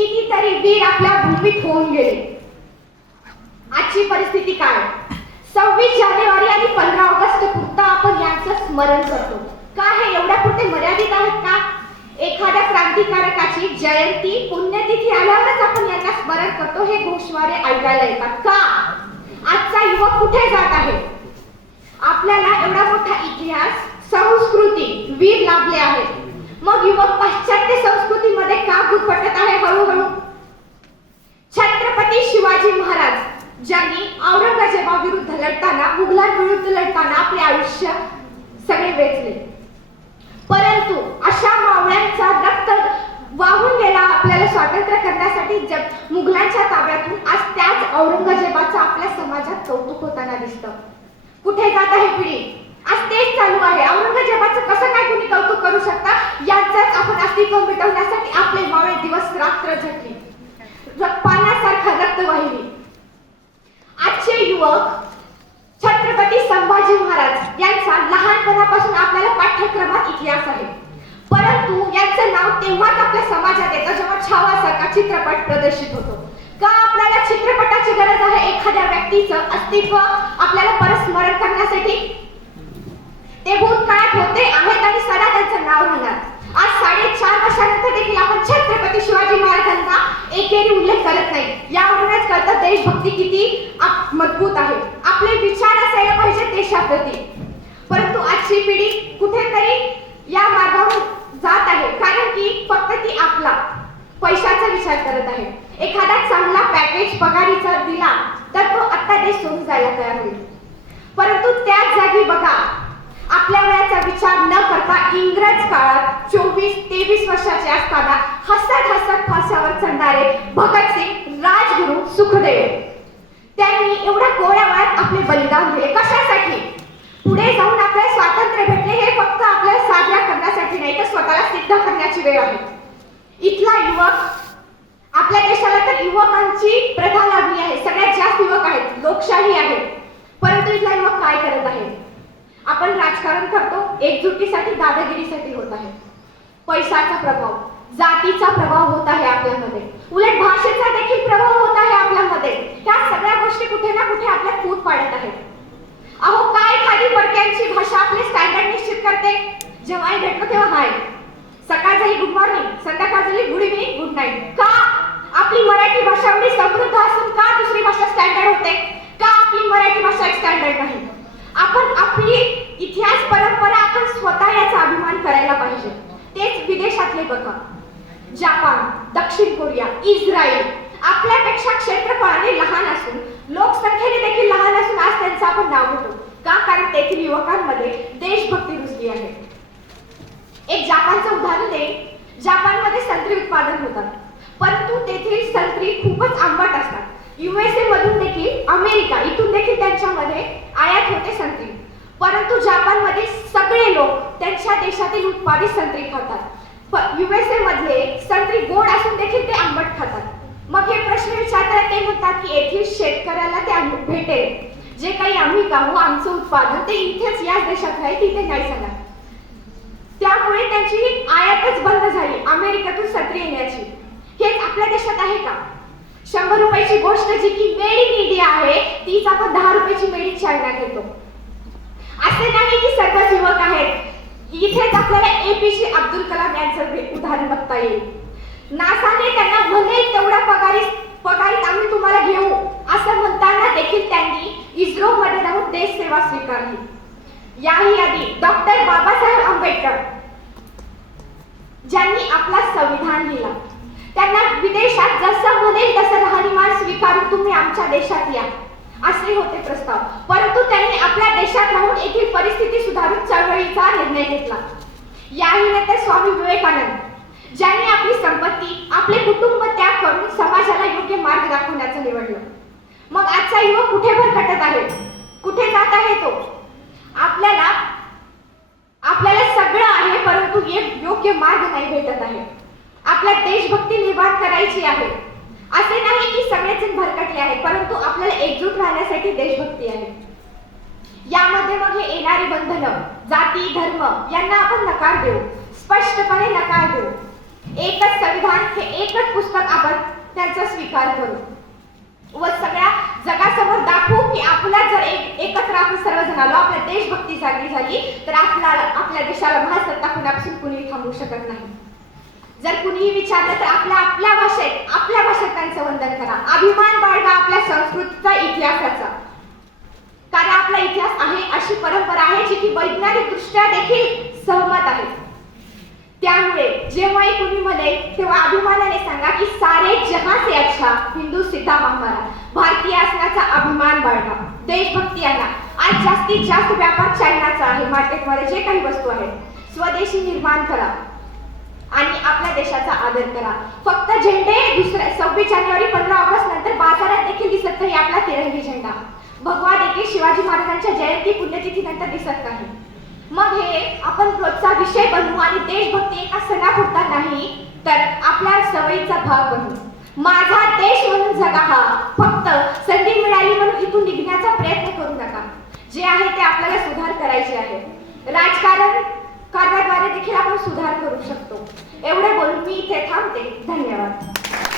कितीतरी वीर आपल्या भूमीत होऊन गेले. आजची परिस्थिती काय? सव्वीस जानेवारी आणि पंधरा ऑगस्ट पुरता आपण यांचं स्मरण करतो. का हे एवढ्या पुरते मर्यादित आहेत का? एखाद्या क्रांतिकारकाची जयंती पुण्यतिथी आल्यावरच आपण यांना स्मरण करतो हे घोषवारे ऐकायला येतात. का? आजचा युवक कुठे जात आहे? आपल्याला एवढा मोठा इतिहास संस्कृती वीर लाभले आहेत मग युवक पाश्चात्य संस्कृतीमध्ये का गुरफटत आहे हळूहळू छत्रपती शिवाजी महाराज ज्यांनी औरंगजेबाविरुद्ध लढताना मुघलांविरुद्ध लढताना आपले आयुष्य? सगळे वेचले. परंतु अशा मावळ्यांचा रक्त वाहून गेला आपल्याला स्वातंत्र्य करण्यासाठी जग मुघलांच्या ताब्यातून आज त्याच औरंगजेबाचं आपल्या समाजात कौतुक होताना दिसतं. कुठे जात आहे पिढी? आज तेच चालू आहे. औरंगजेबाचं कसं काय तुम्ही कौतुक करू शकता? याचाच आपण अस्तित्व मिटवण्यासाठी आपले मावळे दिवस रात्र झटले पाण्यासारखा रक्त वाहिली. आजचे युवक छत्रपती संभाजी महाराज यांचा लहानपणापासून आपल्याला पाठ्यक्रमात इतिहास आहे. परंतु यांचं नाव तेव्हाच आपल्या समाजात येतं जेव्हा छावासारखा चित्रपट प्रदर्शित होतो. का आपल्याला चित्रपटाची गरज आहे? एखाद्या व्यक्तीचं अस्तित्व आपल्याला परस्मरण करण्यासाठी? ते भूतकाळात होते आहेत आणि सदा त्यांचं नाव होणार आज साडेचार वर्षानंतर देखील आपण छत्रपती शिवाजी महाराजांना एकेरी उल्लेख करत नाही. यावरूनच कळतं देशभक्ती किती मजबूत आहे आपले विचार असायला पाहिजे देशाप्रती परंतु आजची पिढी कुठेतरी या मार्गावर जात आहे कारण की फक्त ती आपला पैशाचा विचार करत आहे. एखादा चांगला पॅकेज पगारीचा दिला तर तो आता देश सोडून जायला तयार होईल. परंतु त्याच जागी बघा आपल्या वयाचा विचार न करता इंग्रज काळात चोवीस तेवीस वर्षाचे असताना हसत हसत फाशावर चढणारे भगतसिंग राजगुरू सुखदेव. त्यांनी एवढ्या कोऱ्या वयात आपले बलिदान दिले. कशासाठी? पुढे जाऊन आपले स्वातंत्र्य भेटले हे फक्त आपल्याला साजरा करण्यासाठी नाही तर स्वतःला सिद्ध करण्याची वेळ आहे. इथला युवक आपल्या देशाला तर युवकांची प्रथा लागली आहे. सगळ्यात जास्त युवक आहेत. लोकशाही आहे. परंतु इथला युवक काय करत आहे? आपण राजकारण करतो. एकजुटीसाठी दादागिरीसाठी होत आहे. पैशाचा प्रभाव जातीचा प्रभाव होत आहे आपल्यामध्ये. उलट भाषेचा देखील प्रभाव होत आहे आपल्यामध्ये. त्या सगळ्या गोष्टी कुठे ना कुठे आपल्या फूट पाडत आहेत. अहो काय खाली पडक्यांची भाषा आपले स्टँडर्ड निश्चित करते? जेव्हाही भेटलो तेव्हा हाय. सकाळ झाली गुड मॉर्निंग संध्याकाळ झाली गुड इव्हिनिंग गुड नाईट का? आपली मराठी भाषा एवढी समृद्ध असून का दुसरी भाषा स्टँडर्ड होते? का आपली मराठी भाषा एक स्टँडर्ड नाही? आपण आपली इतिहास परंपरा आपण स्वतः याचा अभिमान करायला पाहिजे. तेच विदेशातले बघा. जपान दक्षिण कोरिया इस्रायल. आपल्यापेक्षा क्षेत्रफळाने लहान असून लोकसंख्येने देखील लहान असून आज त्यांचं आपण नाव घेतो. का? कारण तेथील युवकांमध्ये देशभक्ती रुजली आहे. एक जपानचं उदाहरण देईन. जपानमध्ये संत्री उत्पादन होतात परंतु तेथील संत्री खूपच आंबट असतात. युएसए मधून देखील अमेरिका इथून देखील त्यांच्यामध्ये आयात होते संत्री. परंतु जपानमध्ये सगळे लोक त्यांच्या देशातील उत्पादित संत्री खातात. युएसए मधले संत्री गोड असून देखील ते आंबट खातात. मग हे प्रश्न विचारताना ते म्हणतात की येथील शेतकऱ्याला ते भेटेल. जे काही आम्ही गाऊ आमचं उत्पादन ते इथेच याच देशात आहे तिथे नाही जाणार. त्यामुळे त्यांची आयातच बंद झाली अमेरिकेतून संत्री येण्याची. आपल्या देशात आहे का? शंभर रुपयाची गोष्ट जी की मेड इन इंडिया आहे तीच आपण दहा रुपयाची मेड इन चायना घेतो. असे नाही की सर्वच युवक आहेत. इथेच आपल्याला एपीजे अब्दुल कलाम यांचं उदाहरण बघता येईल. नासाने त्यांना भले तेवढ्या पगारी पगारीत आम्ही तुम्हाला घेऊ असं म्हणताना देखील त्यांनी इस्रो मध्ये जाऊन देश सेवा स्वीकारली. याही आधी डॉक्टर बाबासाहेब आंबेडकर ज्यांनी आपला संविधान लिहिला. त्यांना विदेशात जसं म्हणेल तसं राहणीमान स्वीकारून तुम्ही आमच्या देशात या. असे होते प्रस्ताव. परंतु त्यांनी आपल्या देशात राहून येथील परिस्थिती सुधारून चळवळीचा निर्णय घेतला. याही नंतर स्वामी विवेकानंद ज्यांनी आपली संपत्ती आपले कुटुंब त्याग करून समाजाला योग्य मार्ग दाखवण्याचं निवडलं. मग आजचा युवक कुठे भरकटत आहे? कुठे जात आहे तो? आपल्याला आपल्याला सगळं आहे परंतु एक योग्य मार्ग नाही भेटत आहे. आपल्या देशभक्ती निर्माण करायची आहे. असे नाही की सगळेच भरकटले आहेत परंतु आपल्याला एकजूट राहण्यासाठी देशभक्ती आहे. यामध्ये मग हे येणारे बंधन जाती धर्म यांना आपण नकार देऊ. स्पष्टपणे नकार देऊ. एकच संविधान हे एकच पुस्तक आपण त्यांचा स्वीकार करू. व सगळ्या जगासमोर दाखवू की आपला जर एक एकत्र आपण सर्वजण आलो आपल्या देशभक्ती जागी झाली तर आपल्याला आपल्या देशाला महासत्ता कुणापासून कुणी थांबवू शकत नाही. जर कुणीही विचारलं तर आपल्या आपल्या भाषेत आपल्या भाषेत त्यांचं वंदन करा. अभिमान बाळगा आपल्या संस्कृतीचा इतिहासाचा. कारण आपला इतिहास आहे अशी परंपरा आहे जी की वैज्ञानिक दृष्ट्या देखील सहमत आहे. त्यामुळे जेव्हाही कुणी म्हणे तेव्हा अभिमानाने सांगा की सारे जहां से अच्छा हिंदू सीता हमारा भारतीय असण्याचा अभिमान बाळगा. देशभक्ती आणा आज जास्तीत जास्त व्यापार चायनाचा आहे. मार्केटमध्ये जे काही वस्तू आहेत स्वदेशी निर्माण करा. आणि आपल्या देशाचा आदर करा. फक्त झेंडे दुसऱ्या सव्वीस जानेवारी पंधरा ऑगस्ट नंतर बाजारात देखील दिसत नाही आपला तिरंगी झेंडा. भगवा देखील शिवाजी महाराजांच्या जयंती पुण्यतिथी नंतर दिसत नाही. मग हे आपण रोजचा विषय बनवू आणि देशभक्ती एका सणापुरता नाही तर आपल्या सवयीचा भाग बनू माझा देश म्हणून जगा हा. फक्त संधी मिळाली म्हणून इथून निघण्याचा प्रयत्न करू नका. जे आहे ते आपल्याला सुधार करायचे आहे. राजकारण कारणाद्वारे देखील आपण सुधार करू शकतो. एवढे बोलून मी इथे थांबते. धन्यवाद.